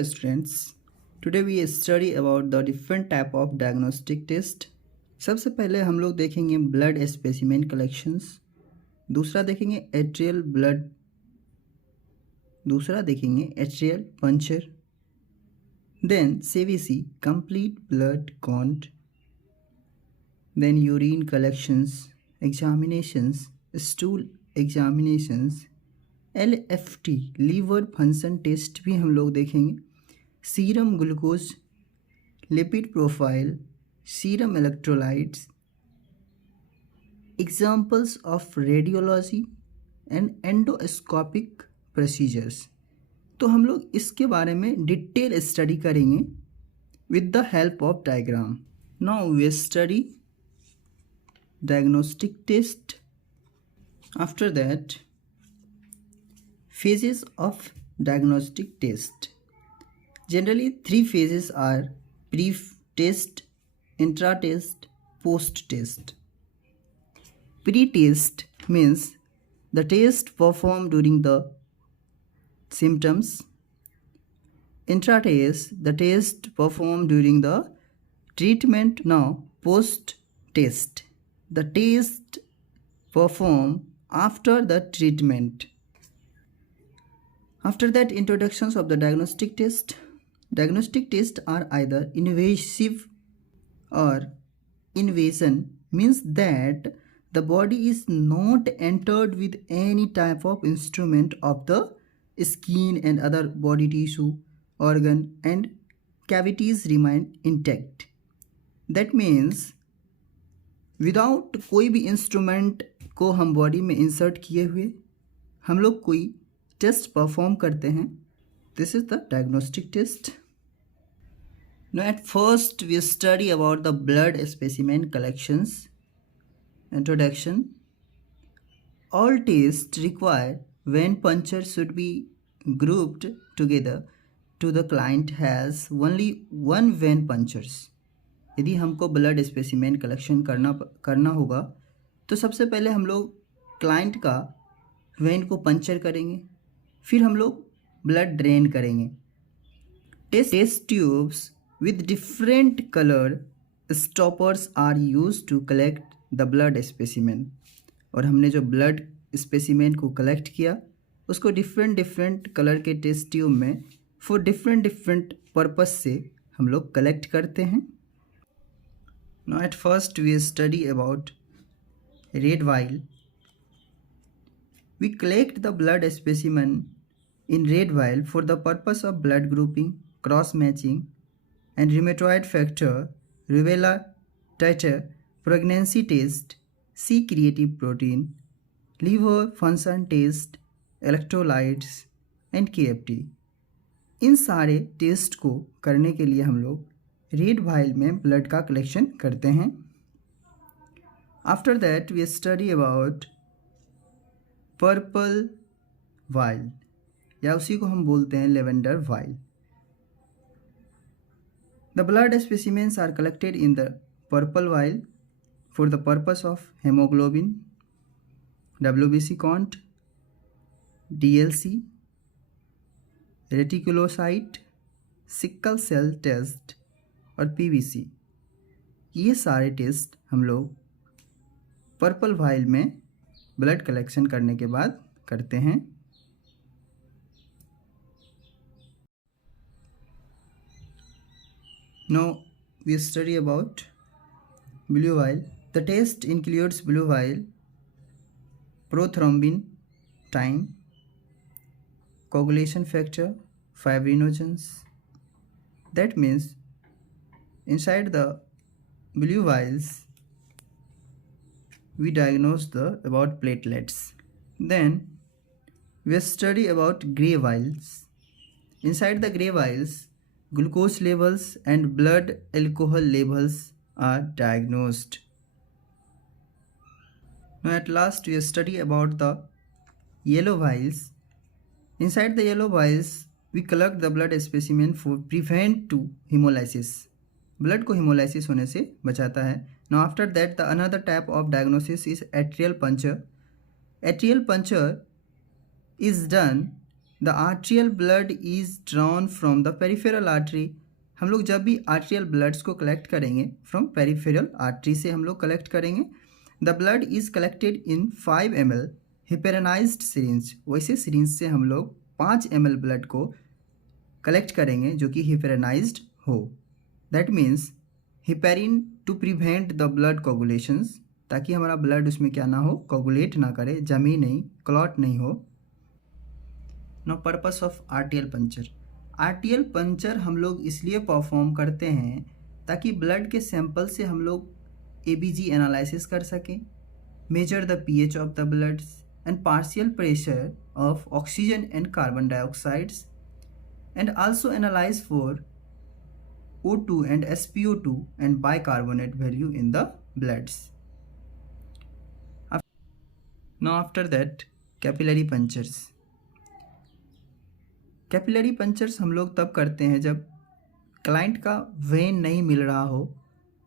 Hello students, today we study about the different type of diagnostic test. सबसे पहले हम लोग देखेंगे ब्लड स्पेसिमेन कलेक्शंस, दूसरा देखेंगे एट्रियल पंचर, देन सीवीसी complete blood count, then urine collections, examinations, stool examinations, LFT liver function test भी हम लोग देखेंगे, serum glucose, lipid profile, serum electrolytes, examples of radiology and endoscopic procedures. तो हम लोग इसके बारे में डिटेल स्टडी करेंगे with the help of diagram. Now we study diagnostic test. After that, phases of diagnostic test. Generally, 3 phases are pre-test, intra-test, post-test. Pre-test means the test performed during the symptoms. Intra-test, the test performed during the treatment. Now, post-test, the test performed after the treatment. After that, introductions of the diagnostic test. Diagnostic tests are either invasive or invasion, means that the body is not entered with any type of instrument of the skin and other body tissue, organ and cavities remain intact. That means without कोई भी instrument को हम body में insert किए हुए हम लोग कोई टेस्ट परफॉर्म करते हैं. This is the diagnostic test. Now at first we study about the blood specimen collections. Introduction. All test require vein puncture should be grouped together to the client has only one vein punctures. यदि हमको blood specimen collection करना होगा तो सबसे पहले हम लोग client का वेन को पंचर करेंगे, फिर हम लोग ब्लड ड्रेन करेंगे. Test tubes with different colour stoppers are used to collect the blood specimen. और हमने जो ब्लड स्पेसिमेन को कलेक्ट किया उसको डिफरेंट कलर के टेस्ट ट्यूब में फॉर डिफरेंट पर्पस से हम लोग कलेक्ट करते हैं. Now at first we study about red vial. We collect the blood specimen in red vial for the purpose of blood grouping, cross matching and rheumatoid factor, rubella titer, pregnancy test, C creative protein, liver function test, electrolytes and KFT. इन सारे test को करने के लिए हम लोग red vial में blood का collection करते हैं. After that we study about purple vial या उसी को हम बोलते हैं lavender vial. The blood specimens are collected in the purple vial for the purpose of haemoglobin, WBC count, DLC, reticulocyte, sickle cell test और PVC. ये सारे test हम लोग पर्पल वाइल में ब्लड कलेक्शन करने के बाद करते हैं. Now we study about blue while. The test includes blue vial, prothrombin, time, coagulation factor, fibrinogens. That means inside the blue vials we diagnose about platelets. Then we study about gray vials. Inside the gray vials glucose levels and blood alcohol levels are diagnosed. Now at last we study about the yellow vials. Inside the yellow vials we collect the blood specimen for prevent to hemolysis. Blood को hemolysis होने से बचाता है. Now after that the another type of diagnosis is atrial puncture. Atrial puncture is done the arterial blood is drawn from the peripheral artery. हम लोग जब भी arterial bloods को कलेक्ट करेंगे फ्रॉम पेरिफेरल आर्टरी से हम लोग कलेक्ट करेंगे। The blood is collected in 5 ml heparinized syringe. वैसे सिरिंज से हम लोग 5 ml ब्लड को कलेक्ट करेंगे जो कि हिपेरनाइज्ड हो। That means heparin to prevent the blood coagulations, ताकि हमारा ब्लड उसमें क्या ना हो, कोगुलेट ना करे, जमी नहीं, क्लॉट नहीं हो। No purpose of RTL puncture. RTL puncture हम लोग इसलिए परफॉर्म करते हैं ताकि ब्लड के सैंपल से हम लोग एबीजी एनालिसिस कर सकें, measure the pH of the bloods and partial pressure of oxygen and carbon dioxides, and also analyse for O2 and SpO2 and bicarbonate value in the bloods. Now after that, capillary punctures. Capillary punchers हम लोग तब करते हैं जब client का when नहीं मिल रहा हो,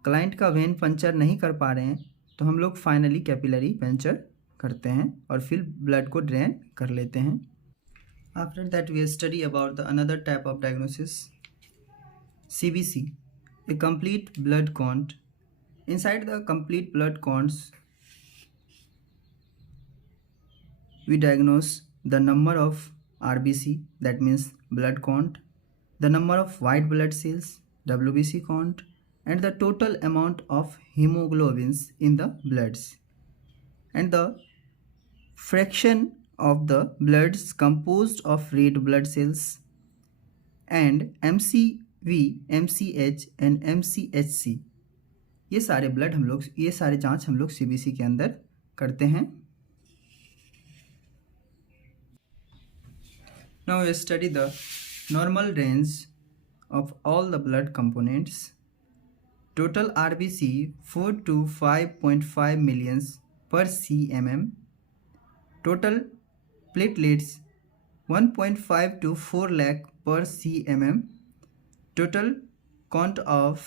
क्लाइंट का वेन पंचर नहीं कर पा रहे हैं, तो हम लोग फाइनली कैपिलरी पंचर करते हैं और फिर ब्लड को ड्रेन कर लेते हैं। After that we study about the another type of diagnosis, CBC, a complete blood count. Inside the complete blood counts, we diagnose the number of RBC, that means blood count, the number of white blood cells, WBC count, and the total amount of hemoglobins in the bloods, and the fraction of the bloods composed of red blood cells, and MCV, MCH and MCHC, ये सारे blood हम लोग, ये सारे जांच हम लोग CBC के अंदर करते हैं। Now we study the normal range of all the blood components. Total RBC 4 to 5.5 millions per cmm, total platelets 1.5 to 4 lakh per cmm, total count of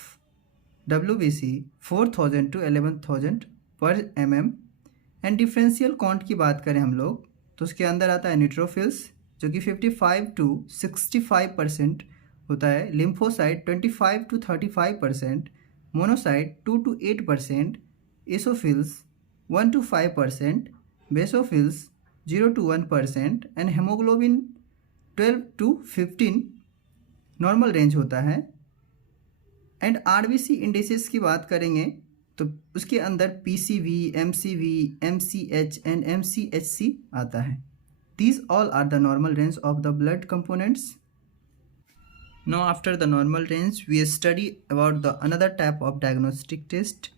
WBC 4000 to 11000 per mm, and differential count की बात करें हम लोग तो उसके अंदर आता है न्यूट्रोफिल्स जो कि 55 to 65% होता है, lymphocyte 25 to 35%, monocyte 2 to 8%, एसोफिल्स 1 to 5%, basophils 0 to 1%, and haemoglobin 12 to 15 normal range होता है। एंड RBC इंडिसेस की बात करेंगे तो उसके अंदर PCV, MCV, MCH and MCHC आता है। These all are the normal range of the blood components. Now after the normal range, we study about the another type of diagnostic test,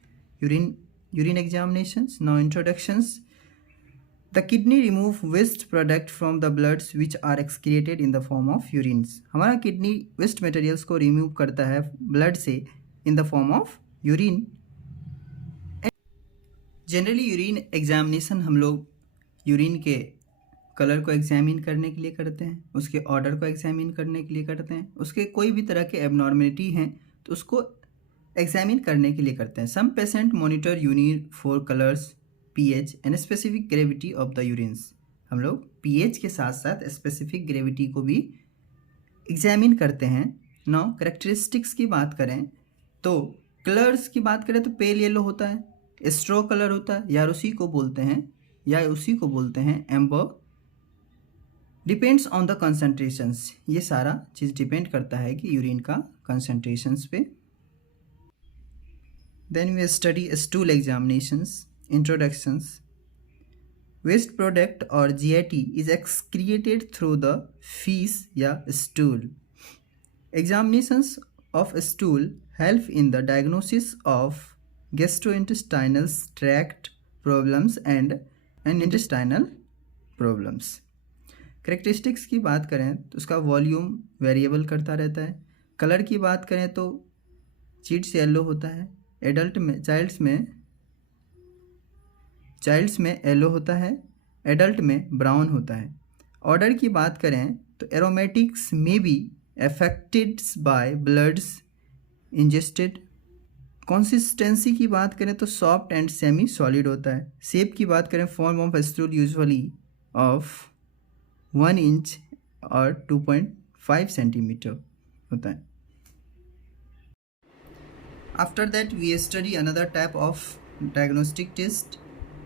urine examinations. Now introductions. The kidney remove waste product from the bloods which are excreted in the form of urines. हमारा kidney waste materials को remove करता है blood से in the form of urine. Generally urine examination हम लोग urine के colour को examine करने के लिए करते हैं, उसके ऑर्डर को एग्जामिन करने के लिए करते हैं, उसके कोई भी तरह के एबनॉर्मेलिटी हैं तो उसको एग्जामिन करने के लिए करते हैं। Some patient monitor urine for colours, pH and specific gravity of the urines. हम लोग pH के साथ साथ स्पेसिफिक ग्रेविटी को भी एग्जामिन करते हैं। नाउ करेक्टरिस्टिक्स की बात करें तो कलर्स की बात करें तो पेल येलो होता है, स्ट्रो कलर होता है, या उसी को बोलते हैं amber. Depends on the concentrations, ये सारा चीज़ डिपेंड करता है कि यूरिन का कंसंट्रेशंस पे। Then we study stool examinations. Introductions. Waste product or GIT is excreted through the feces या stool. Examinations of stool help in the diagnosis of gastrointestinal tract problems and intestinal problems. Characteristics की बात करें तो उसका volume variable करता रहता है। Colour की बात करें तो चीड्स येलो होता है, चाइल्ड्स में येलो होता है, एडल्ट में ब्राउन होता है। ऑर्डर की बात करें तो एरोमेटिक्स में be affected by bloods ingested. Consistency की बात करें तो सॉफ्ट एंड सेमी सॉलिड होता है। शेप की बात करें form of stool usually of 1 inch और 2.5 सेंटीमीटर होता है. After that we study another type of diagnostic test,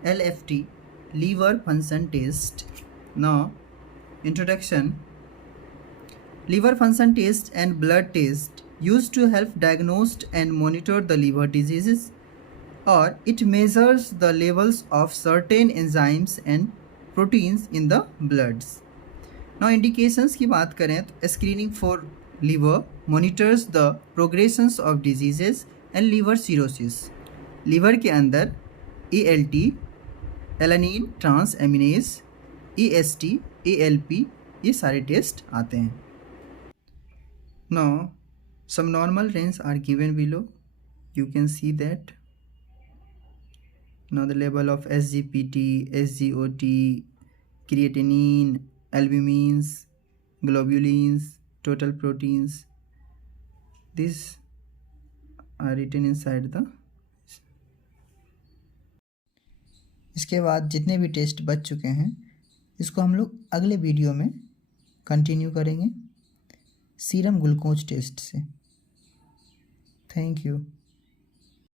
LFT, liver function test. Now introduction. Liver function test and blood test used to help diagnose and monitor the liver diseases, or it measures the levels of certain enzymes and proteins in the bloods. Now indications की बात करें तो screening for liver monitors the progressions of diseases and liver cirrhosis. liver के अंदर ALT, alanine transaminase, AST, ALP ये सारे test आते हैं. Now some normal range are given below. You can see that. Now the level of SGPT, SGOT, creatinine, albumins, globulins, total proteins, these are written inside the. इसके बाद जितने भी test बच चुके हैं इसको हम लोग अगले वीडियो में कंटिन्यू करेंगे सीरम ग्लूकोज टेस्ट से. Thank you.